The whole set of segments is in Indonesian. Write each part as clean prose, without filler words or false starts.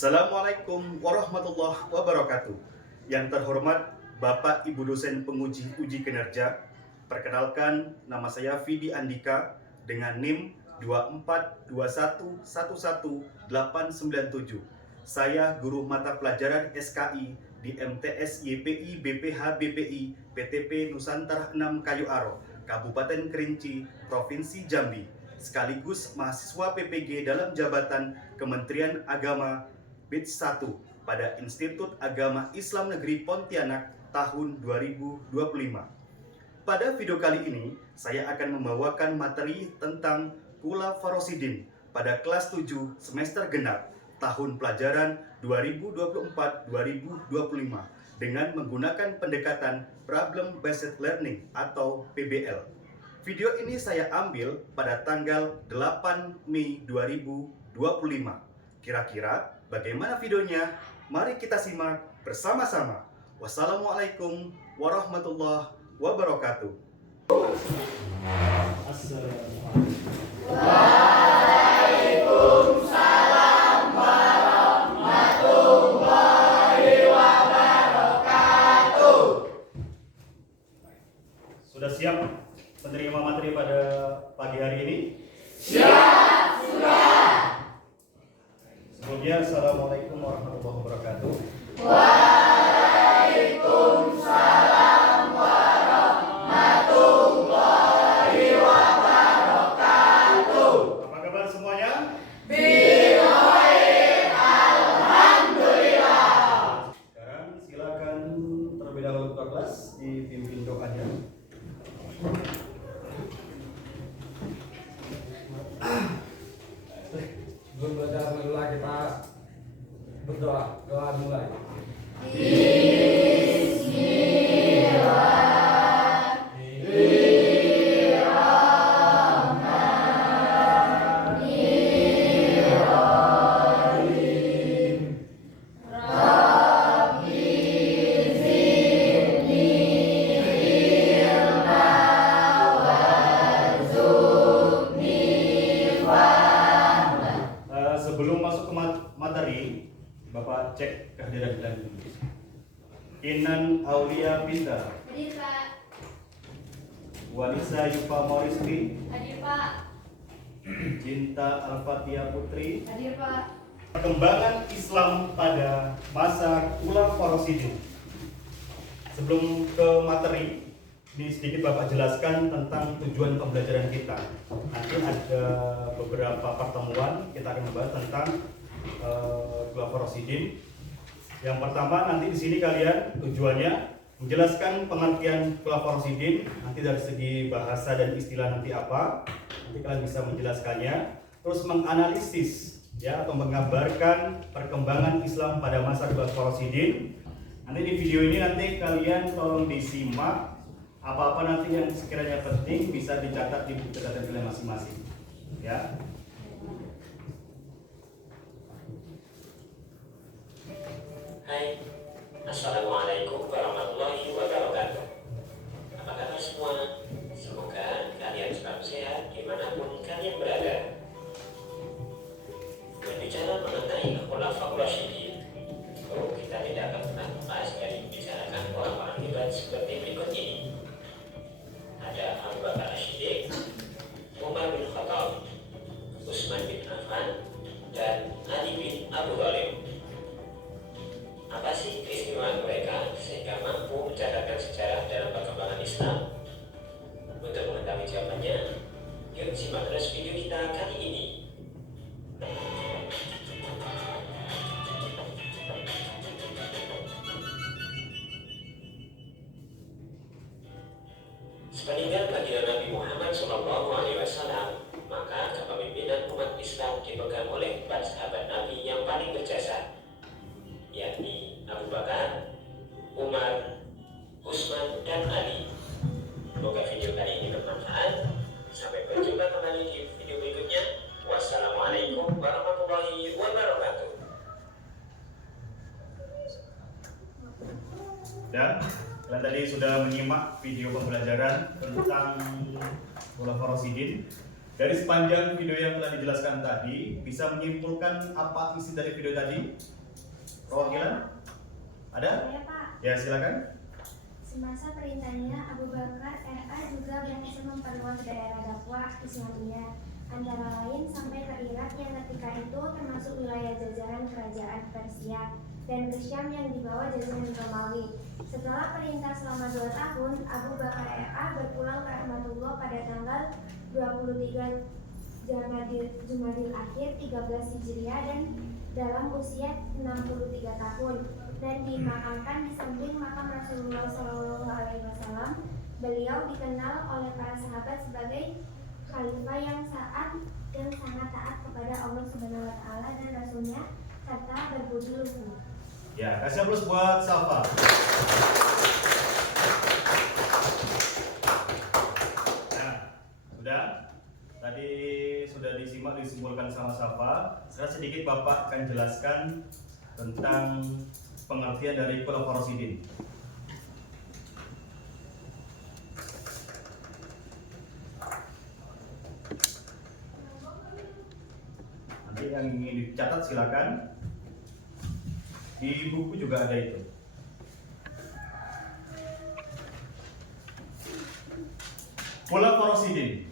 Assalamualaikum warahmatullahi wabarakatuh. Yang terhormat Bapak Ibu dosen penguji uji kinerja, perkenalkan nama saya Vidi Andika dengan NIM 242111897. Saya guru mata pelajaran SKI di MTS YPI BPH BPI PTP Nusantara 6 Kayu Aro, Kabupaten Kerinci, Provinsi Jambi, sekaligus mahasiswa PPG dalam jabatan Kementerian Agama Batch 1 pada Institut Agama Islam Negeri Pontianak tahun 2025. Pada video kali ini, saya akan membawakan materi tentang Kula Farosidin pada kelas 7 semester genap tahun pelajaran 2024-2025 dengan menggunakan pendekatan Problem Based Learning atau PBL. Video ini saya ambil pada tanggal 8 Mei 2025. Kira-kira bagaimana videonya? Mari kita simak bersama-sama. Wassalamualaikum warahmatullahi wabarakatuh. Waalaikumsalam warahmatullahi wabarakatuh. Sudah siap menerima materi pada pagi hari ini? Siap, sudah. Sebelumnya, Assalamualaikum warahmatullahi wabarakatuh. Waalaikumsalam warahmatullahi wabarakatuh. Apa kabar semuanya? Bikhair, alhamdulillah. Sekarang silakan terlebih dahulu ke kelas, dipimpin doanya. Sebelum belajar mulai kita berdoa, doa mulai. Sebelum masuk ke materi, Bapak cek kehadiran kalian dulu. Inan Aulia Pintar, Hadir Pak. Wanisa Yupa Moristi, Hadir Pak. Cinta Al-Fatihah Putri. Hadir Pak. Perkembangan Islam pada masa Kula Farosidin. Sebelum ke materi, ini sedikit Bapak jelaskan tentang tujuan pembelajaran kita. Nanti ada beberapa pertemuan kita akan membahas tentang Kula Farosidin. Yang pertama, nanti di sini kalian tujuannya menjelaskan pengertian Kula Farosidin. Nanti dari segi bahasa dan istilah nanti apa, nanti kalian bisa menjelaskannya. Terus menganalisis ya atau menggambarkan perkembangan Islam pada masa Kula Farosidin. Nanti di video ini nanti kalian tolong disimak, apa-apa nanti yang sekiranya penting bisa dicatat di buku catatan kalian masing-masing. Ya. Hai, Assalamualaikum warahmatullahi wabarakatuh. Apa kabar semua? Semoga kalian selalu sehat dimanapun kalian berada. Berbicara mengenai Khulafaur Rasyidin, kita tidak akan pernah lepas dari membicarakan orang-orang hebat seperti berikut ini. Ada Abu Bakar As-Siddiq, Umar bin Khattab, Utsman bin Affan, dan Ali bin Abu Thalib. Apa sih keistimewaan mereka sehingga mampu mencatatkan sejarah dalam perkembangan Islam? Untuk mengetahui jawabannya, yuk simak terus video kita kali ini. Sepeninggal baginda Nabi Muhammad SAW, maka kepemimpinan umat Islam dipegang oleh 4 sahabat Nabi yang paling berjasa, yakni Abu Bakar, Umar, Utsman, dan Ali. Semoga video kali ini bermanfaat. Sampai berjumpa kembali di video berikutnya. Wassalamualaikum warahmatullahi wabarakatuh. Dan kalian tadi sudah menyimak video pembelajaran tentang Kula Farosidin. Dari sepanjang video yang telah dijelaskan tadi, bisa menyimpulkan apa isi dari video tadi? Perwakilan? Ada? Ya Pak, Ya, silakan. semasa perintahnya Abu Bakar RA juga berhasil memperluas daerah dakwah Islamiyah, antara lain sampai ke Irak yang ketika itu termasuk wilayah jajahan kerajaan Persia, dan ke Syam yang di bawah jajahan Romawi. Setelah perintah selama 2 tahun, Abu Bakar RA berpulang ke Rahmatullah pada tanggal 23 Jumadil Akhir 13 Hijriah dan dalam usia 63 tahun, dan dimakamkan di samping makam Rasulullah SAW. Beliau dikenal oleh para sahabat sebagai khalifah yang sangat taat kepada Allah Subhanahu wa taala dan Rasulnya, serta berbudi luhur. Ya, kasih aplaus buat Safa. Nah, sudah. Tadi sudah disimpulkan sama Safa. Sekarang sedikit Bapak akan jelaskan tentang pengertian dari Khulafaur Rasyidin. Nanti yang ingin dicatat silakan. Di buku juga ada itu. Khulafaur Rasyidin.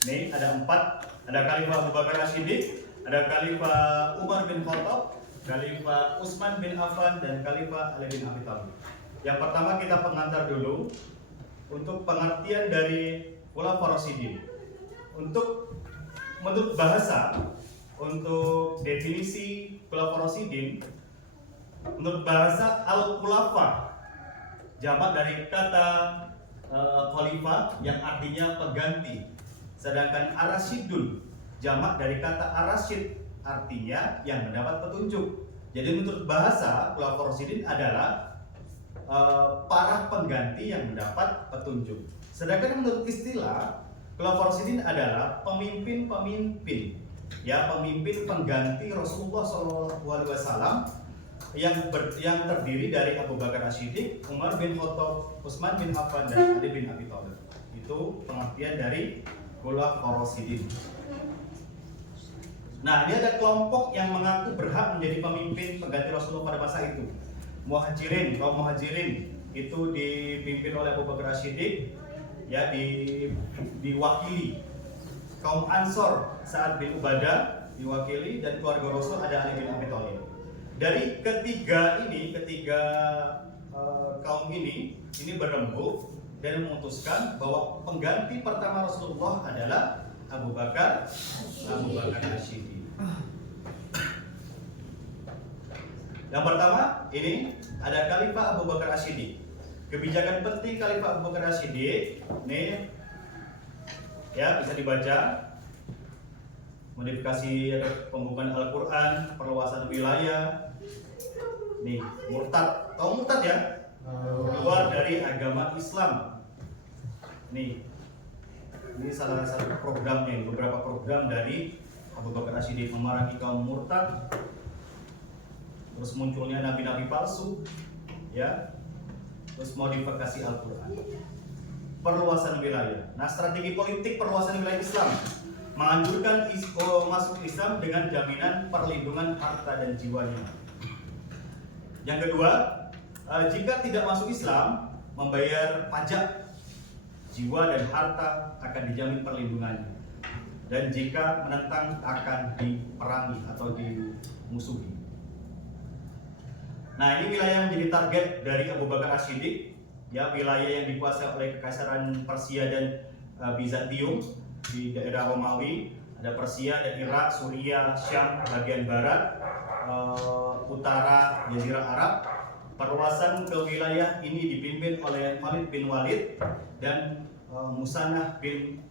Ini ada 4, ada Khalifah Abu Bakar As-Siddiq, ada Khalifah Umar bin Khattab, Khalifah Utsman bin Affan, dan Khalifah Ali bin Abi Thalib. Yang pertama kita pengantar dulu untuk pengertian dari Khulafaur Rasyidin. Menurut bahasa, untuk definisi Khulafaur Rasyidin, menurut bahasa Al-Khulafa, jamak dari kata khalifah yang artinya pengganti. Sedangkan Ar-Rasyidun jamak dari kata Ar-Rasyid, artinya yang mendapat petunjuk. Jadi menurut bahasa, Khulafaur Rasyidin adalah para pengganti yang mendapat petunjuk. Sedangkan menurut istilah, Khulafaur Rasyidin adalah pemimpin-pemimpin, ya, pemimpin pengganti Rasulullah SAW yang terdiri dari Abu Bakar As-Siddiq, Umar bin Khattab, Utsman bin Affan, dan Ali bin Abi Thalib. Itu pengertian dari Khulafaur Rasyidin. Nah, ini ada kelompok yang mengaku berhak menjadi pemimpin pengganti Rasulullah pada masa itu. Muhajirin, kaum Muhajirin itu dipimpin oleh Abu Bakar As-Siddiq, ya, diwakili. Kaum Ansor, Sa'ad bin Ubadah diwakili, dan keluarga Rasul ada Ali bin Abi Thalib. Dari ketiga kaum ini berembuk dan memutuskan bahwa pengganti pertama Rasulullah adalah Abu Bakar As-Siddiq. Yang pertama ini ada Khalifah Abu Bakar As-Siddiq. Kebijakan penting Khalifah Abu Bakar As-Siddiq ini, ya, bisa dibaca. Modifikasi pembukaan Al-Quran, perluasan wilayah. Nih, murtad, tahu murtad ya? Keluar dari agama Islam. Nih, ini salah satu programnya, beberapa program dari Abu Bakar As-Siddiq, memerangi kaum murtad. Terus munculnya nabi-nabi palsu, ya. Terus modifikasi Al-Quran. Perluasan wilayah. Nah, strategi politik perluasan wilayah Islam menganjurkan masuk Islam dengan jaminan perlindungan harta dan jiwanya. Yang kedua, jika tidak masuk Islam, membayar pajak jiwa dan harta akan dijamin perlindungannya. Dan jika menentang akan diperangi atau dimusuhi. Nah, ini wilayah yang menjadi target dari Abu Bakar As-Siddiq, ya, wilayah yang dikuasai oleh Kekaisaran Persia dan Bizantium di daerah Romawi, ada Persia dan Irak, Suriah, Syam, bagian barat, utara Jazirah Arab. Perluasan ke wilayah ini dipimpin oleh Khalid bin Walid dan Musannah bin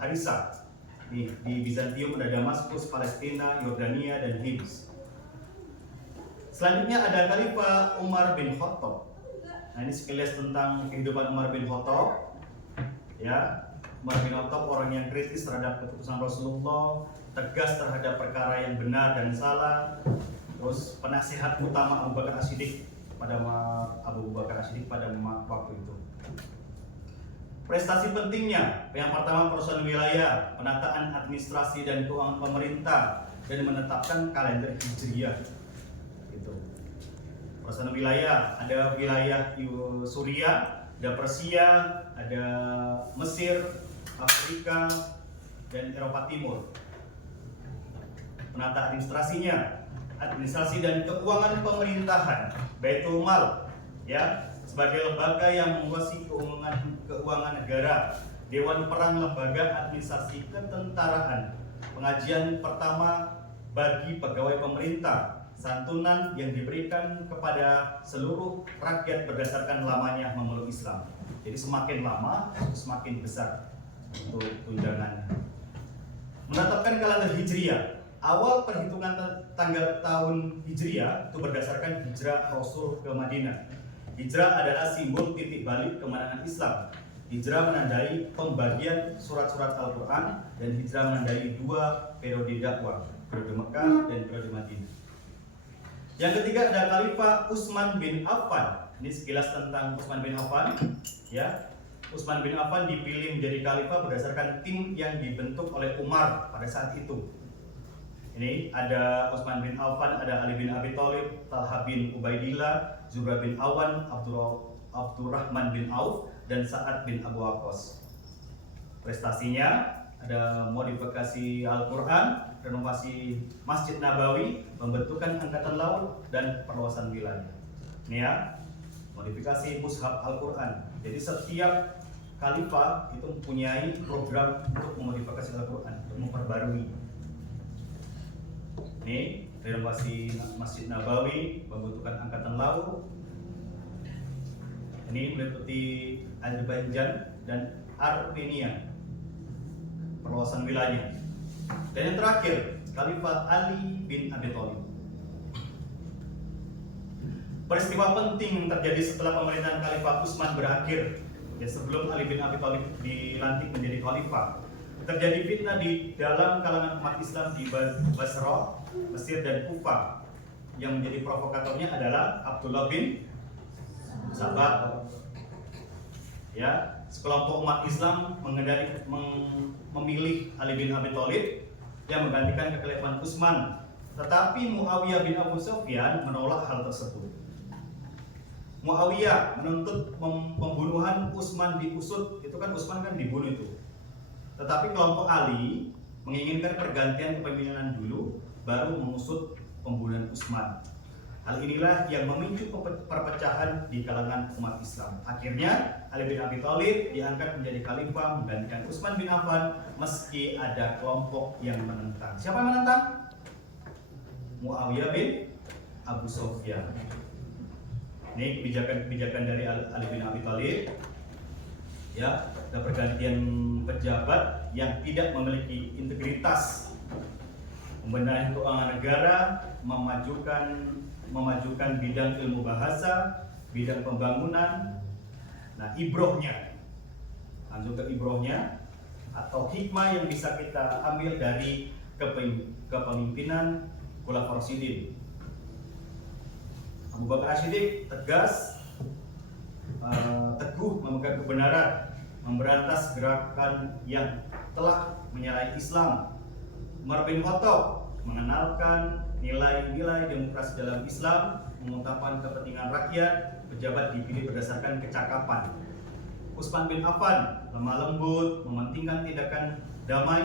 Harisa. Di Bizantium ada Damaskus, Palestina, Yordania, dan Hims. Selanjutnya ada Khalifah Umar bin Khattab. Nah, ini sekilas tentang kehidupan Umar bin Khattab. Ya, Umar bin Khattab orang yang kritis terhadap keputusan Rasulullah, tegas terhadap perkara yang benar dan salah. Terus penasihat utama Abu Bakar As-Siddiq pada waktu itu. Prestasi pentingnya, yang pertama perusahaan wilayah, penataan administrasi dan keuangan pemerintah, dan menetapkan kalender hijriah. Gitu. Perusahaan wilayah, ada wilayah Suriah, ada Persia, ada Mesir, Afrika, dan Eropa Timur. Penata administrasinya, administrasi dan keuangan pemerintahan, Baitul Mal, ya, sebagai lembaga yang menguasai keuangan negara, Dewan Perang Lembaga Administrasi Ketentaraan, pengajian pertama bagi pegawai pemerintah, santunan yang diberikan kepada seluruh rakyat berdasarkan lamanya memeluk Islam. Jadi semakin lama semakin besar untuk tunjangannya. Menetapkan kalender hijriah. Awal perhitungan tanggal tahun hijriah itu berdasarkan hijrah Rasul ke Madinah. Hijrah adalah simbol titik balik kemenangan Islam. Hijrah menandai pembagian surat-surat Al-Quran, dan hijrah menandai 2 periode dakwah, periode Mekah dan periode Madinah. Yang ketiga ada Khalifah Utsman bin Affan. Ini sekilas tentang Utsman bin Affan, ya. Utsman bin Affan dipilih menjadi khalifah berdasarkan tim yang dibentuk oleh Umar pada saat itu. Ini ada Utsman bin Affan, ada Ali bin Abi Thalib, Talha bin Ubaidillah, Zubair bin Awan, Abdurrahman bin Auf, dan Sa'ad bin Abu Waqqas. Prestasinya ada modifikasi Al-Quran, renovasi Masjid Nabawi, pembentukan angkatan laut, dan perluasan wilayah. Ini ya, modifikasi Mushaf Al-Quran. Jadi setiap khalifah itu mempunyai program untuk memodifikasi Al-Quran, untuk memperbarui. Ini renovasi Masjid Nabawi, pembentukan angkatan laut. Ini meliputi Azerbaijan dan Armenia, perluasan wilayah. Dan yang terakhir, Khalifah Ali bin Abi Thalib. Peristiwa penting terjadi setelah pemerintahan Khalifah Utsman berakhir. Ya, sebelum Ali bin Abi Thalib dilantik menjadi khalifah, terjadi fitnah di dalam kalangan umat Islam di Basra, Mesir, dan Kufah. Yang menjadi provokatornya adalah Abdullah bin Sabah. Ya, sekelompok umat Islam memilih Ali bin Abi Thalib yang menggantikan kekhalifahan Utsman. Tetapi Muawiyah bin Abu Sufyan menolak hal tersebut. Muawiyah menuntut pembunuhan Utsman diusut. Itu kan Utsman kan dibunuh itu. Tetapi kelompok Ali menginginkan pergantian kepemimpinan dulu, baru mengusut pembunuhan Utsman. Hal inilah yang memicu perpecahan di kalangan umat Islam. Akhirnya Ali bin Abi Thalib diangkat menjadi khalifah menggantikan Utsman bin Affan, meski ada kelompok yang menentang. Siapa yang menentang? Muawiyah bin Abu Sufyan. Ini kebijakan dari Ali bin Abi Thalib. Ya, ada pergantian pejabat yang tidak memiliki integritas, membenahi keuangan negara, memajukan bidang ilmu bahasa, bidang pembangunan. Nah, ibrohnya, lanjut ke ibrohnya atau hikmah yang bisa kita ambil dari kepemimpinan Khulafaur Rasyidin. Abu Bakar As-Siddiq tegas, teguh memegang kebenaran, memberantas gerakan yang telah menyalahi Islam. Umar bin Khattab mengenalkan nilai-nilai demokrasi dalam Islam, mengutamakan kepentingan rakyat, pejabat dipilih berdasarkan kecakapan. Utsman bin Affan lemah lembut, mementingkan tindakan damai,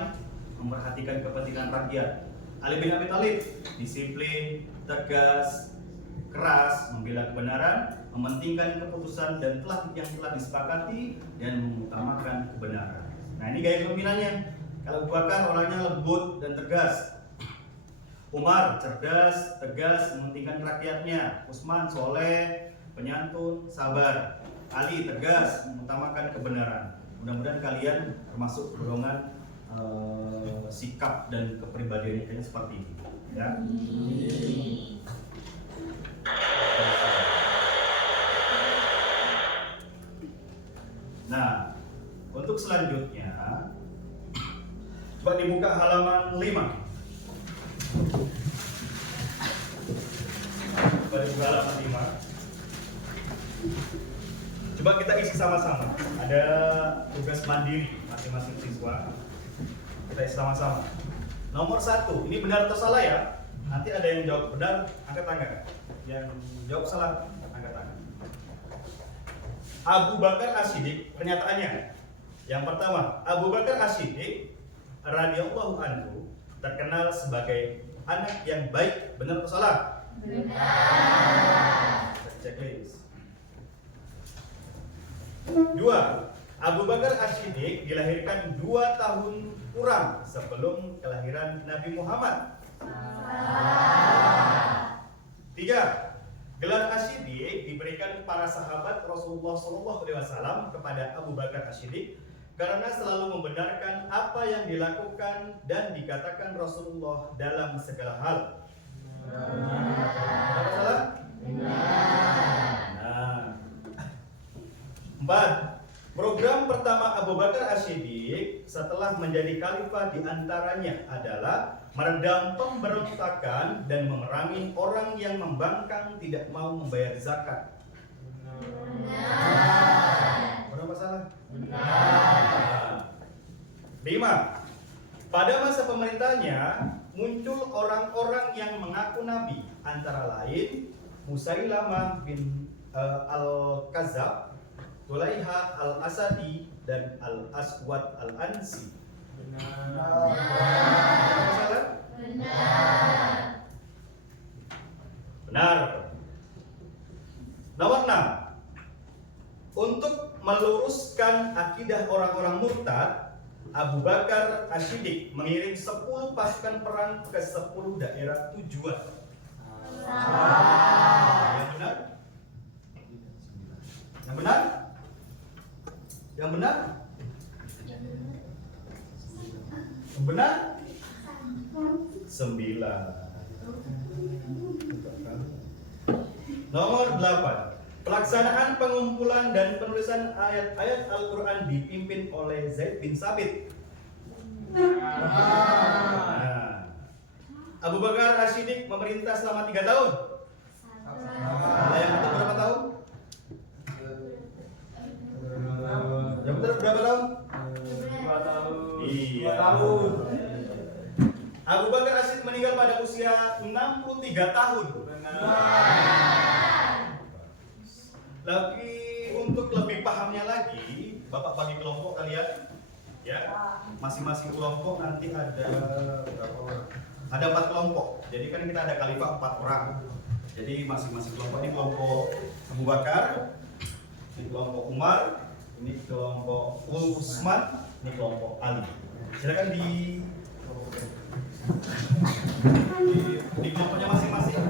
memperhatikan kepentingan rakyat. Ali bin Abi Thalib disiplin, tegas, keras, membela kebenaran, mementingkan keputusan yang telah disepakati, dan mengutamakan kebenaran. Nah, ini gaya kepemimpinannya. Kalau Abu Bakar orangnya lembut dan tegas. Umar cerdas, tegas, mementingkan rakyatnya. Utsman soleh, penyantun, sabar. Ali tegas, mengutamakan kebenaran. Mudah-mudahan kalian termasuk golongan sikap dan kepribadiannya kayaknya seperti itu, ya. Nah, untuk selanjutnya coba dibuka halaman 5. Coba dibuka halaman 5. Coba kita isi sama-sama. Ada tugas mandiri masing-masing siswa. Kita isi sama-sama. Nomor 1, ini benar atau salah ya? Nanti ada yang jawab benar, angkat tangan. Yang jawab salah, angkat tangan. Abu Bakar As-Siddiq, pernyataannya. Yang pertama, Abu Bakar As-Siddiq radhiyallahu anhu terkenal sebagai anak yang baik, benar atau salah? Benar. Checklist. 2. Abu Bakar As-Siddiq dilahirkan 2 tahun kurang sebelum kelahiran Nabi Muhammad. 3. Gelar As-Siddiq diberikan para sahabat Rasulullah SAW kepada Abu Bakar As-Siddiq karena selalu membenarkan apa yang dilakukan dan dikatakan Rasulullah dalam segala hal. Benar atau salah? Benar. 4. Program pertama Abu Bakar As-Siddiq setelah menjadi khalifah diantaranya adalah meredam pemberontakan dan memerangi orang yang membangkang tidak mau membayar zakat. Benar apa salah? Benar. 5. Pada masa pemerintahnya muncul orang-orang yang mengaku nabi, antara lain Musailamah bin Al-Kazzab, Tulaiha Al-Asadi, dan Al-Aswad Al-Ansi. Benar. Benar. Nomor 6. Untuk meluruskan akidah orang-orang murtad, Abu Bakar As-Siddiq mengirim 10 pasukan perang ke 10 daerah tujuan. Yang benar? Yang benar? Yang benar? Yang benar? 9. Nomor 8. Pelaksanaan pengumpulan dan penulisan ayat-ayat Al-Quran dipimpin oleh Zaid bin Sabit. Nah, Abu Bakar As-Siddiq memerintah selama 3 tahun. Yang betul berapa tahun? Yang betul berapa tahun? 2 tahun. Iya. 2 tahun. Abu Bakar As-Siddiq meninggal pada usia 63 tahun. Lagi untuk lebih pahamnya lagi, Bapak bagi kelompok kalian, ya. Masing-masing kelompok nanti ada berapa orang? Ada 4 kelompok. Jadi kan kita ada khalifah 4 orang. Jadi masing-masing kelompok, ini kelompok Abu Bakar, ini kelompok Umar, ini kelompok Utsman, ini kelompok Ali. Silakan di kelompoknya masing-masing.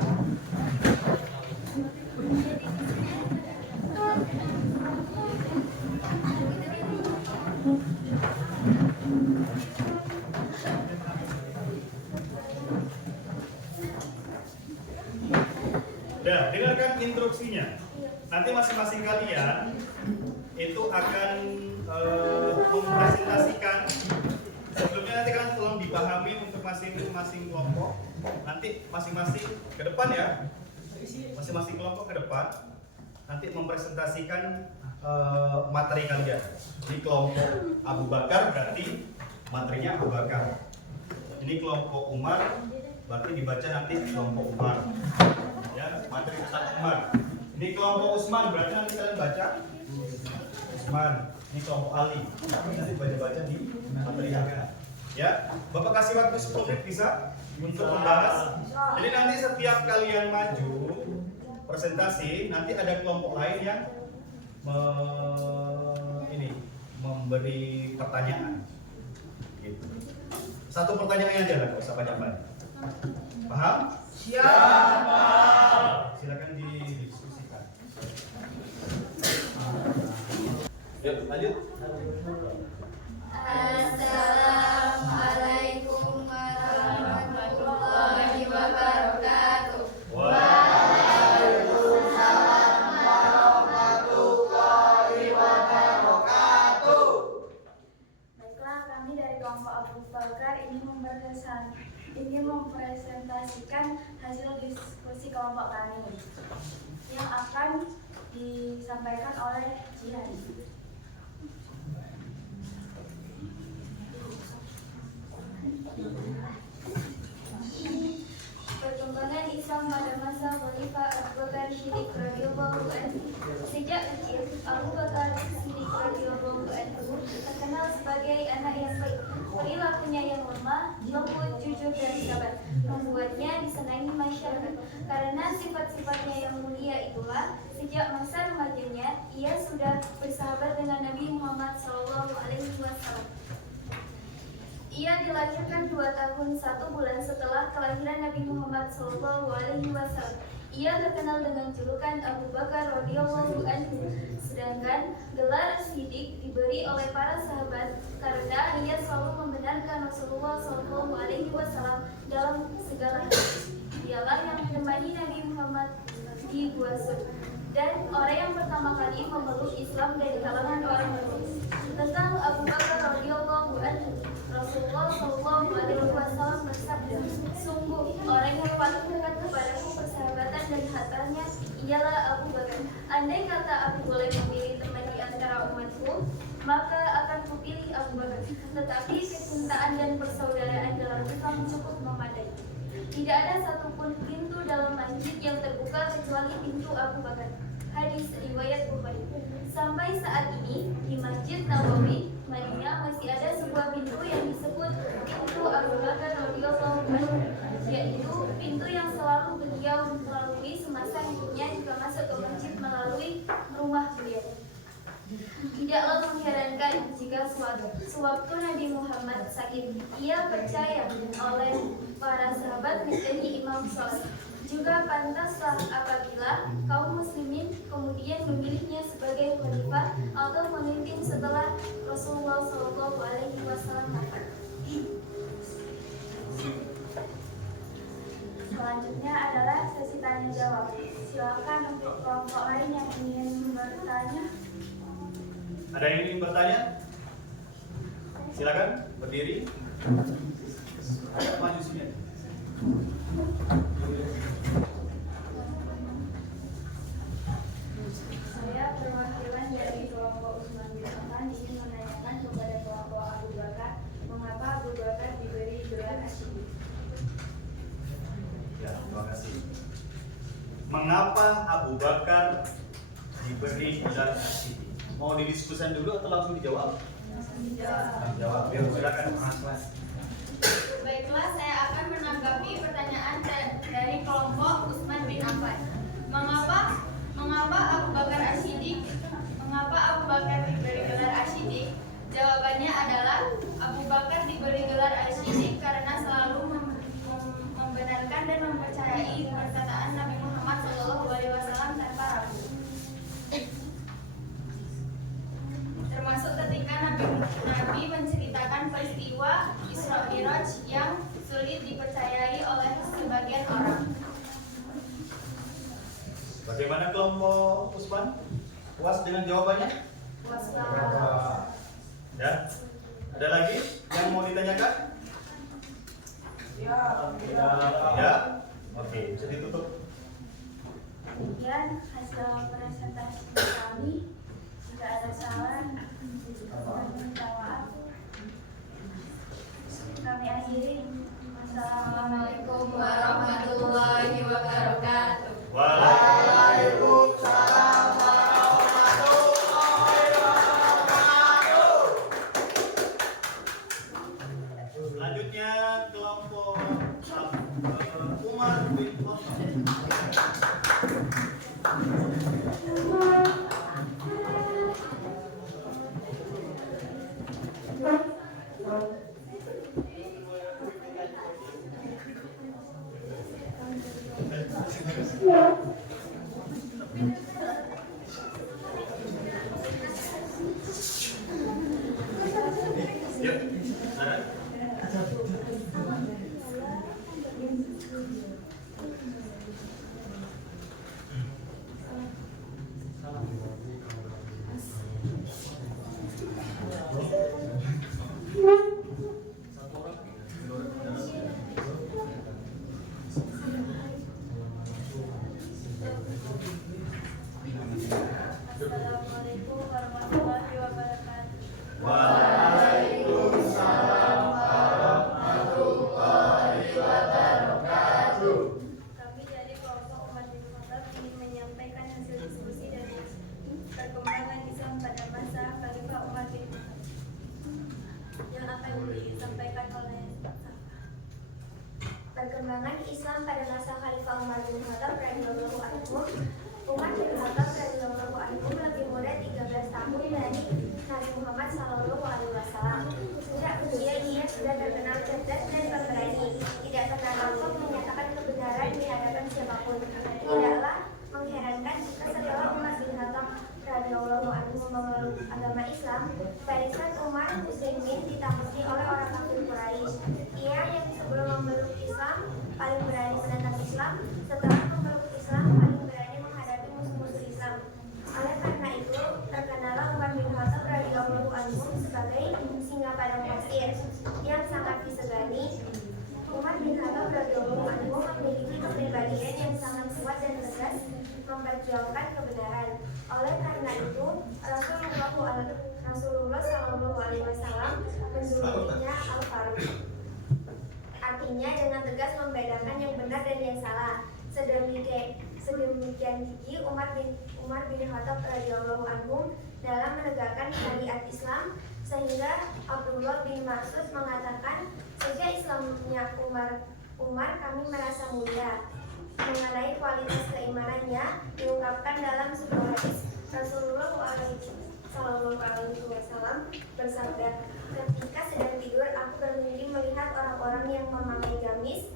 Nah, dengarkan instruksinya. Nanti masing-masing kalian itu akan mempresentasikan. Sebelumnya nanti kalian tolong dipahami untuk masing-masing kelompok. Nanti masing-masing ke depan ya. Masing-masing kelompok ke depan. Nanti mempresentasikan materi kalian. Di kelompok Abu Bakar berarti materinya Abu Bakar. Ini kelompok Umar berarti dibaca nanti kelompok Umar. Ya, materi Ustaz Umar. Ini kelompok Utsman berarti nanti kalian baca Utsman. Ini kelompok Ali. Nanti baca-baca di materi kalian. Ya, Bapak kasih waktu 10 menit bisa untuk membahas. Jadi nanti setiap kalian maju presentasi, nanti ada kelompok lain yang memberi pertanyaan. Gitu. Satu pertanyaan aja lah, nggak usah banyak-banyak. Paham? Siapa? Silakan didiskusikan. Yuk, lanjut. Assalamualaikum warahmatullahi wabarakatuh. Waalaikumsalam warahmatullahi wabarakatuh. Baiklah, kami dari kelompok Abu Bakar ingin mempresentasikan hasil diskusi kelompok kami yang akan disampaikan oleh Jihan. Perkembangan Islam pada masa Khalifah Abu Bakar Siddiq radhiyallahu anhu. Sejak kecil, Abu Bakar Siddiq radhiyallahu anhu terkenal sebagai anak yang baik. Perilakunya yang lemah, lembut, jujur dan sabar membuatnya disenangi masyarakat. Karena sifat-sifatnya yang mulia itulah, sejak masa remajanya ia sudah bersahabat dengan Nabi Muhammad SAW. Ia dilahirkan 2 tahun 1 bulan setelah kelahiran Nabi Muhammad SAW. Ia terkenal dengan julukan Abu Bakar radhiyallahu anhu. Sedangkan gelar Siddiq diberi oleh para sahabat karena ia selalu membenarkan Rasulullah SAW dalam segala hal. Dialah yang menemani Nabi Muhammad di Gua Sur dan orang yang pertama kali memeluk Islam dari kalangan orang Muslim. Tentang Abu Bakar radhiyallahu anhu, Rasulullah SAW bersabda, "Sungguh orang yang paling dekat kepadaku persahabatan dan hartanya ialah Abu Bakar. Andai kata aku boleh memilih teman di antara umatku, maka akan kupilih Abu Bakar. Tetapi kecintaan dan persaudaraan dalam Islam cukup memadai. Tidak ada satupun pintu dalam masjid yang terbuka kecuali pintu Abu Bakar." Hadis riwayat Bukhari. Sampai saat ini di Masjid Nabawi, Madinah masih ada sebuah pintu yang disebut pintu Abu Bakar radhiyallahu anhu, yaitu pintu yang selalu beliau melalui semasa hidupnya jika masuk ke masjid melalui rumah beliau. Tidaklah mengherankan jika sewaktu Nabi Muhammad sakit, ia percaya oleh para sahabat menjadi imam sholat. Juga pantaslah apabila kaum muslimin kemudian memilihnya sebagai khalifah atau pemimpin setelah Rasulullah SAW wafat. Selanjutnya adalah sesi tanya jawab. Silakan untuk kelompok lain yang ingin bertanya. Ada yang ingin bertanya? Silakan berdiri. Ada maju sini. Saya perwakilan dari kelompok Utsman bin Affan ingin menanyakan kepada kelompok Abu Bakar, mengapa Abu Bakar diberi gelar Asy-Syiddiq? Ya, terima kasih. Mengapa Abu Bakar diberi gelar Asy-Syiddiq? Mau didiskusikan dulu atau langsung dijawab? Jawab. Ya, silakan Mas. Baiklah, saya akan menanggapi pertanyaan dari kelompok Utsman bin Affan. Mengapa Abu Bakar Asy-Syiddiq? Mengapa Abu Bakar diberi gelar Asy-Syiddiq? Jawabannya adalah Abu Bakar diberi gelar Asy-Syiddiq karena selalu membenarkan dan mempercayai perkataan Nabi Muhammad SAW tanpa ragu. Termasuk ketika Nabi menceritakan peristiwa Isra Mi'raj yang sulit dipercayai oleh sebagian orang. Bagaimana kelompok Utsman? Puas dengan jawabannya? Puas. Ya. Ada lagi yang mau ditanyakan? Ya. Oke, jadi tutup. Kemudian hasil presentasi kami, jika ada salah, mohon minta maaf. Kami akhiri. Wassalamualaikum warahmatullahi wabarakatuh. Waalaikumsalam warahmatullahi wabarakatuh. Selanjutnya kelompok Umar bin Yuk, Sarah. Assalamualaikum warahmatullahi wabarakatuh. Waalaikumsalam warahmatullahi wabarakatuh. Kami dari kelompok Umar bin Khattab ingin menyampaikan hasil diskusi dari perkembangan Islam pada masa Khalifah Umar bin Khattab yang akan disampaikan oleh Perkembangan Islam pada masa Khalifah Umar bin Khattab radhiyallahu anhu. Umar bin Khattab radhiyallahu anhu lebih muda 13 tahun dari Nabi Muhammad SAW. Sejak usia ia sudah terkenal cerdas dan pemberani, tidak pernah rampok menyatakan kebenaran di hadapan siapapun. Tidaklah mengherankan jika setelah Umar bin Khattab radhiyallahu anhu memeluk agama Islam, barisan Umar muslimin ditakuti oleh orang kafir Quraisy. Ia yang sebelum memeluk Islam paling berani menentang Islam, setelah memeluk Islam paling berani menghadapi musuh-musuh Islam. Oleh karena itu, terkenallah Umar bin Khattab radhiyallahu anhu sebagai singa padang pasir yang sangat disegani. Umar bin Khattab radhiyallahu anhu memiliki kepribadian yang sangat kuat dan tegas memperjuangkan kebenaran. Oleh karena itu, Rasulullah SAW menjulukinya Al-Faruq. Artinya dengan tegas membedakan yang benar dan yang salah. Sedemikian gigih Umar bin Khattab radhiyallahu anhu dalam menegakkan syariat Islam sehingga Abdullah bin Mas'ud mengatakan, sejak Islamnya Umar kami merasa mulia. Mengenai kualitas keimanannya diungkapkan dalam sebuah hadis. Rasulullah SAW bersabda, ketika sedang tidur aku bermimpi melihat orang-orang yang memakai gamis.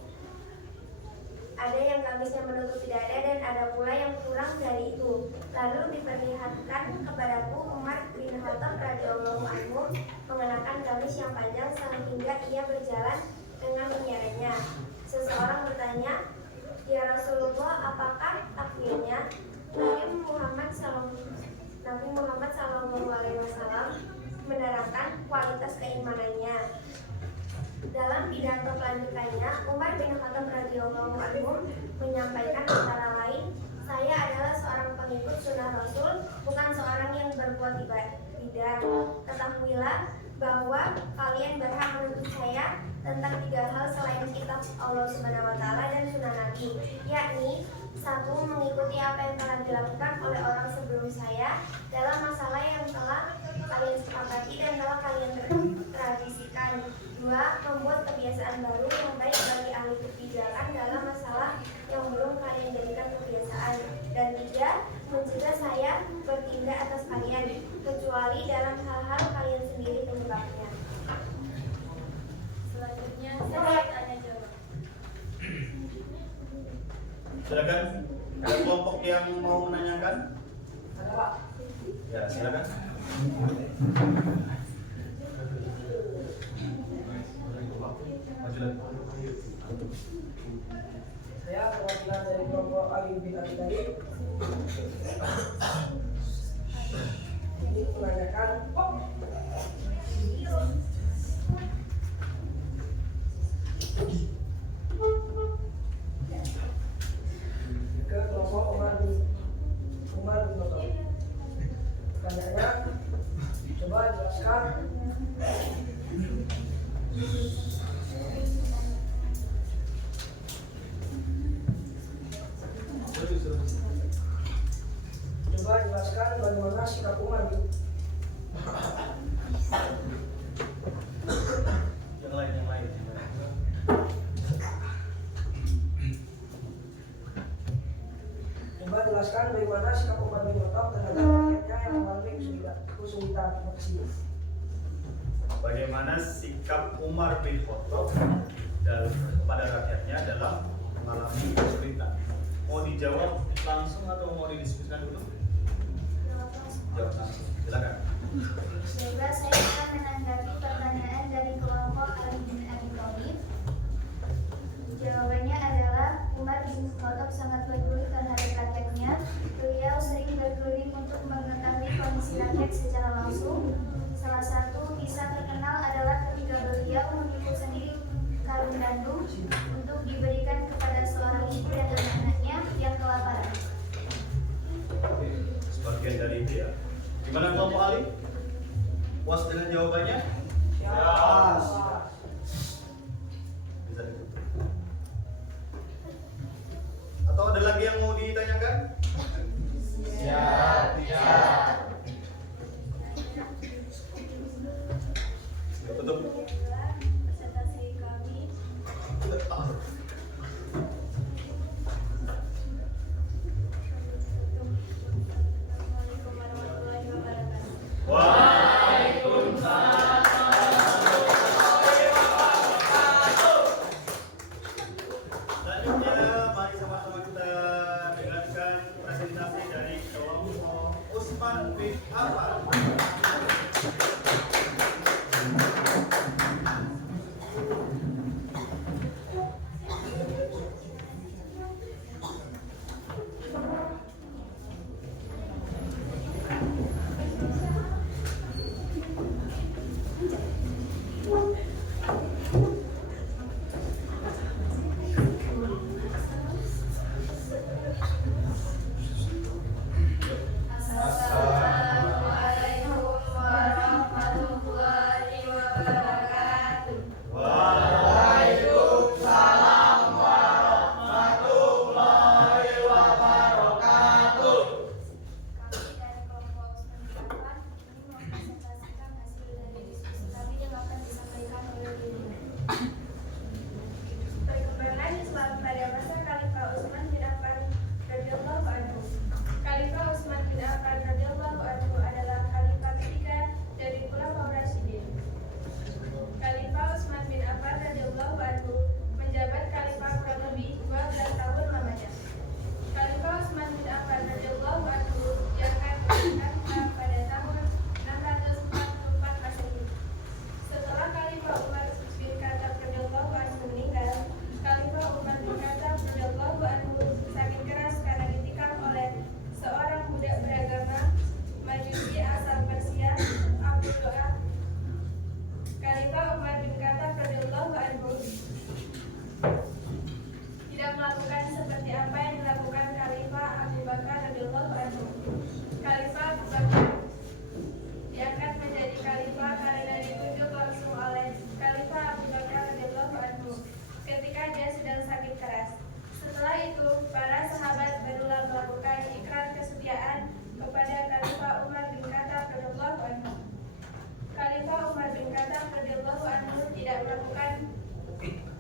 Ada yang gamisnya menutupi dada dan ada pula yang kurang dari itu. Lalu diperlihatkan kepadaku Umar bin Khattab radhiyallahu anhu mengenakan gamis yang panjang sehingga ia berjalan dengan menyerahnya. Seseorang bertanya, ya Rasulullah, apakah takdirnya? Nabi Muhammad SAW menerangkan kualitas keimanannya. Dalam pidato kelanjutannya, Umar bin Khattab radhiyallahu anhu menyampaikan antara lain, saya adalah seorang pengikut sunnah Rasul, bukan seorang yang berbuat bidah. Ketahuilah bahwa kalian berhak menuntut saya tentang 3 hal selain kitab Allah Subhanahu wa taala dan sunnah Nabi, yakni 1. Mengikuti apa yang telah dilakukan oleh orang sebelum saya dalam masalah yang telah kalian sepakati dan telah kalian tradisikan. 2. Membuat kebiasaan baru yang baik bagi ahli kebijakan dalam masalah yang belum kalian jadikan kebiasaan. Dan 3. Mencegah saya bertindak atas kalian kecuali dalam hal-hal kalian sendiri penyebabnya. Selanjutnya saya tanya jawab. Silakan, ada kelompok yang mau menanyakan? Ada Pak. Ya, silakan. Saya perwakilan dari kelompok Ali bin Abi Thalib. Ini menanyakan ke kelompok Umar bin Khattab. Pertanyaannya, coba jelaskan bagaimana sikap Umar bin Yang lain. Coba jelaskan bagaimana sikap Umar bin Khattab terhadap rakyatnya yang mengalami kesulitan. Terima kasih. Bagaimana sikap Umar bin Khattab kepada rakyatnya dalam mengalami kesulitan? Mau dijawab langsung atau mau didiskusikan dulu? Jawab langsung, silakan. Baiklah, saya akan menanggapi pertanyaan dari kelompok Ali bin Abi Thalib. Jawabannya adalah Umar bin Khattab sangat peduli terhadap rakyatnya. Beliau sering berkeliling untuk mengetahui kondisi rakyat secara langsung. Salah satu kisah terkenal adalah ketika beliau memikul sendiri karung gandum untuk diberikan kepada seorang ibu dan anak-anaknya yang kelaparan. Seperti bagian dari itu ya. Gimana kelompok Ali? Puas dengan jawabannya? Yes. Bisa ditutup. Atau ada lagi yang mau ditanyakan? Siap. Tutup. Presentasi kami. Assalamualaikum warahmatullahi wabarakatuh. Selanjutnya, mari sama-sama kita dengarkan presentasi dari kelompok Usman bin Affan. Assalamualaikum warahmatullahi wabarakatuh. Kami dari kelompok Usman bin Affan ini mempresentasikan hasil dari diskusi kami yang akan disampaikan oleh dirinya. Perkembangan Islam pada masa Khalifah Utsman bin Affan radhiyallahu anhu. Khalifah Utsman bin Affan radhiyallahu anhu adalah khalifah ketiga dari Khulafaur Rasyidin. Khalifah Utsman bin Affan radhiyallahu anhu menjabat khalifah kurang lebih 12 tahun lamanya. Khalifah Utsman bin Affan radhiyallahu anhu diangkat menjadi khalifah pada tahun 644 Masehi. Setelah Khalifah Umar bin Khattab radhiyallahu anhu meninggal, Khalifah Umar bin Khattab radhiyallahu anhu sakit keras karena ditikam oleh seorang budak beragama Majusi asal Persia, Abu Du'ab. Khalifah Umar bin Khattab radhiyallahu anhu tidak melakukan seperti apa yang dilakukan Khalifah Abu Bakar radhiyallahu anhu. Khalifah Abu Bakar diangkat menjadi khalifah karena ditunjuk langsung oleh Khalifah Abu Bakar radhiyallahu anhu ketika dia sedang sakit keras. Setelah itu, para sahabat berulang melakukan ikrar kesetiaan kepada Khalifah Umar bin Khattab radhiyallahu anhu. Khalifah Umar bin Khattab radhiyallahu anhu tidak melakukan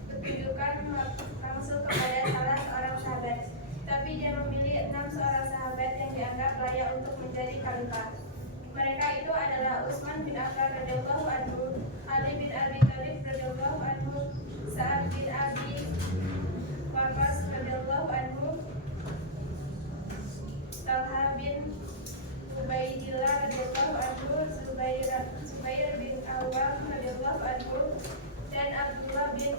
petunjukan langsung kepada salah seorang sahabat, tapi dia memilih 6 seorang sahabat yang dianggap layak untuk menjadi khalifah. Mereka itu adalah Utsman bin Affan radhiyallahu anhu, Ali bin Abi Thalib radhiyallahu anhu, Sa'ad bin Abi Waqqas radhiyallahu anhu, Talha bin Ubaidillah radhiyallahu anhu, Zubair bin Awam radhiyallahu anhu, dan Abdullah bin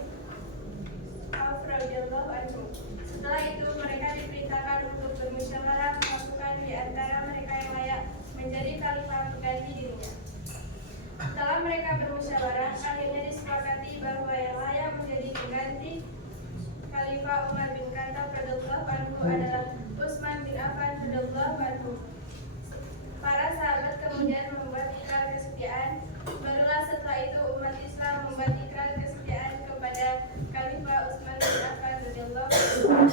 Auf radhiyallahu anhu. Setelah itu mereka diperintahkan untuk bermusyawarah melakukan di antara mereka yang layak menjadi khalifah pengganti dirinya. Setelah mereka bermusyawarah, akhirnya disepakati bahwa yang layak menjadi pengganti Khalifah Umar bin Khattab radhiyallahu anhu adalah Utsman bin Affan radhiyallahu anhu. Para sahabat kemudian membuat ikrar kesetiaan. Barulah setelah itu umat Islam membuat ikrar kesetiaan kepada Khalifah Utsman bin Affan radhiyallahu anhu.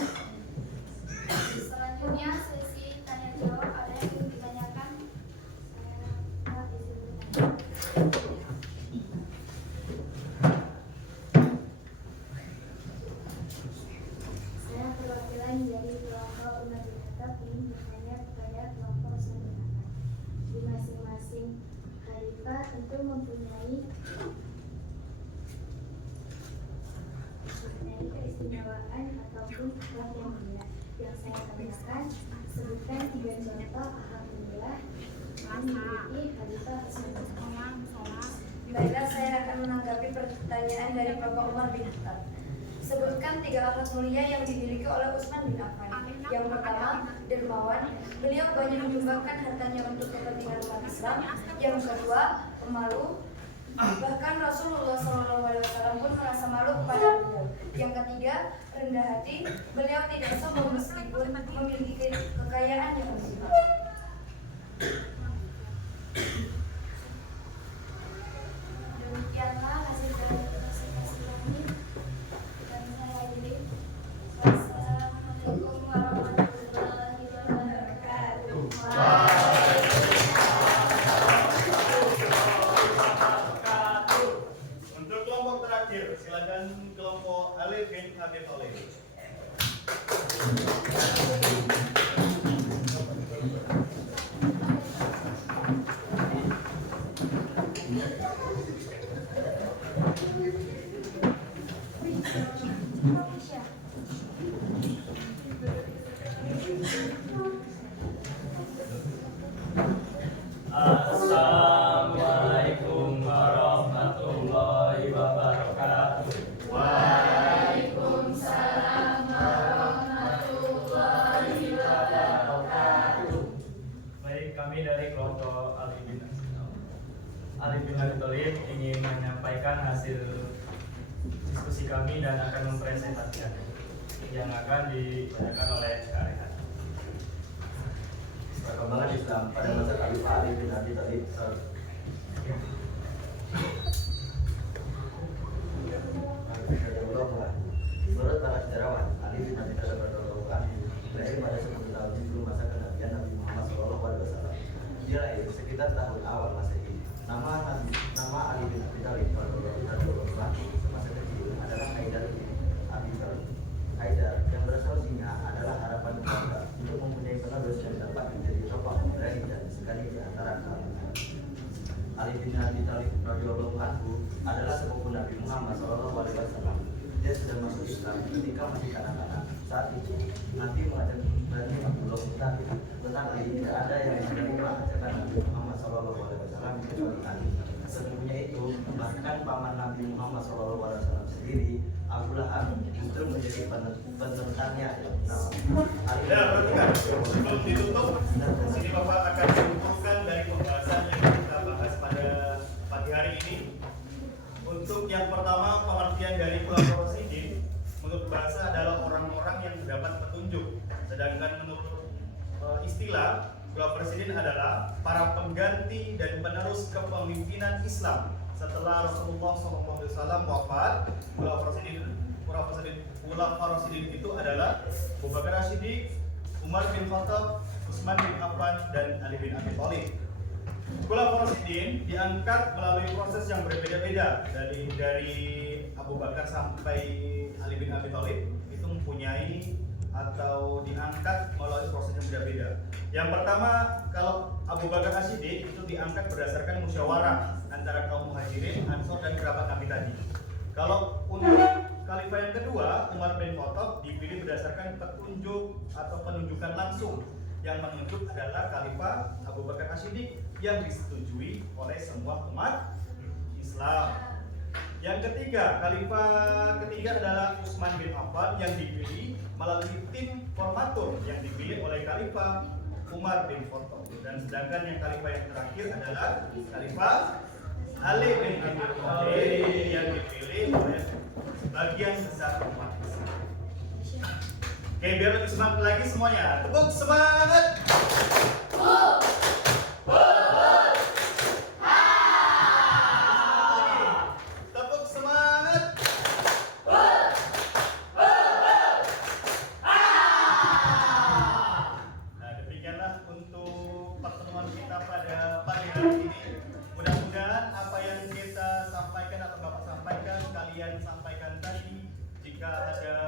Selanjutnya sesi tanya jawab. Ada yang ingin ditanyakan? Saya izin bertanya. Saya perwakilan dari kelompok Umar bin Khattab ingin bertanya kepada kelompok Usman bin Affan. Di masing-masing khalifah tentu mempunyai keistimewaan ataupun akhlak yang mulia. Yang saya tanyakan, sebutkan 3 contoh akhlak mulia yang dimiliki khalifah Usman bin Affan. Baiklah, saya akan menanggapi pertanyaan dari Bapak Umar bin Khattab. Sebutkan 3 akhlak mulia yang dimiliki oleh Utsman bin Affan. Yang pertama, dermawan. Beliau banyak menyumbangkan hartanya untuk kepentingan umat Islam. Yang kedua, pemalu. Bahkan Rasulullah SAW pun merasa malu kepada beliau. Yang ketiga, rendah hati. Beliau tidak sombong meskipun memiliki kekayaan yang berlimpah. Assalamualaikum warahmatullahi wabarakatuh. Waalaikumsalam warahmatullahi wabarakatuh. Baik, kami dari kelompok Ali bin Abi Thalib ingin menyampaikan hasil diskusi kami dan akan mempresentasikan yang akan dibacakan oleh Kak Rehan. Perkembangan Islam pada masa Khalifah Ali bin Abi Thalib. Menurut para sejarawan, Ali bin Abi Thalib radhiyallahu anhu lahir pada 10 tahun sebelum masa kenabian Nabi Muhammad SAW. Dia lahir sekitar tahun awal Masehi. Nama Ali bin Abi Thalib radhiyallahu anhu semasa kecil adalah Haidar bin Abi Thalib. Haidar yang berasal Singa adalah harapan keluarga untuk mempunyai penerus yang dapat menjadi tokoh berani dan sekali di antara kalangan. Ali bin Abi Thalib radhiyallahu anhu adalah sepupu Nabi Muhammad SAW. Dia sudah masuk Islam ketika masih kanak-kanak. Saat itu Nabi mengajak Bani Abdullah Muttalib, tetapi tidak ada yang menerima ajakan Nabi Muhammad SAW kecuali Ali. Sesungguhnya itu, bahkan paman Nabi Muhammad SAW sendiri, Abu Lahab, justru menjadi penentangnya. Ya, perhatikan. Sebelum ditutup, sini Bapak akan simpulkan dari pembahasan yang kita bahas pada pagi hari ini. Untuk yang pertama, pengertian dari Khulafaur Rasyidin menurut bahasa adalah orang-orang yang mendapat petunjuk. Sedangkan menurut istilah, Khulafaur Rasyidin adalah para pengganti dan penerus kepemimpinan Islam setelah Rasulullah SAW wafat. Khulafaur Rasyidin itu adalah Abu Bakar As-Siddiq, Umar bin Khattab, Utsman bin Affan, dan Ali bin Abi Thalib. Khulafaur Rasyidin diangkat melalui proses yang berbeda-beda. Dari Abu Bakar sampai Ali bin Abi Thalib itu mempunyai atau diangkat melalui proses yang berbeda. Yang pertama, kalau Abu Bakar As-Siddiq itu diangkat berdasarkan musyawarah antara kaum Muhajirin, Ansor, dan kerabat Nabi tadi. Kalau untuk khalifah yang kedua, Umar bin Khattab dipilih berdasarkan petunjuk atau penunjukan langsung. Yang menunjuk adalah Khalifah Abu Bakar As-Siddiq yang disetujui oleh semua umat Islam. Yang ketiga, Khalifah ketiga adalah Utsman bin Affan yang dipilih melalui tim formatur yang dipilih oleh Khalifah Umar bin Khattab. Dan sedangkan yang Khalifah yang terakhir adalah Khalifah Ali bin Abi Thalib yang dipilih oleh sebagian besar umat Islam. Oke, biar lebih semangat lagi semuanya. Tepuk semangat. Tepuk semangat. Nah, demikianlah untuk pertemuan kita pada pagi hari ini. Mudah-mudahan apa yang kita sampaikan atau Bapak sampaikan, kalian sampaikan tadi, jika ada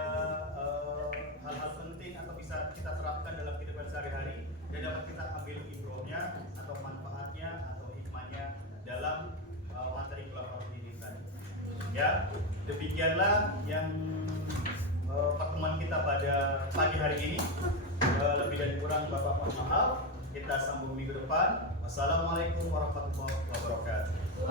hal-hal penting atau bisa kita terapkan dalam kehidupan sehari-hari dan dapat kita ambil ibrohnya atau manfaatnya atau hikmahnya dalam materi Khulafaur Rasyidin tadi. Ya, demikianlah yang pertemuan kita pada pagi hari ini. Lebih dan kurang Bapak mohon maaf. Kita sambung minggu depan. Wassalamualaikum warahmatullahi wabarakatuh.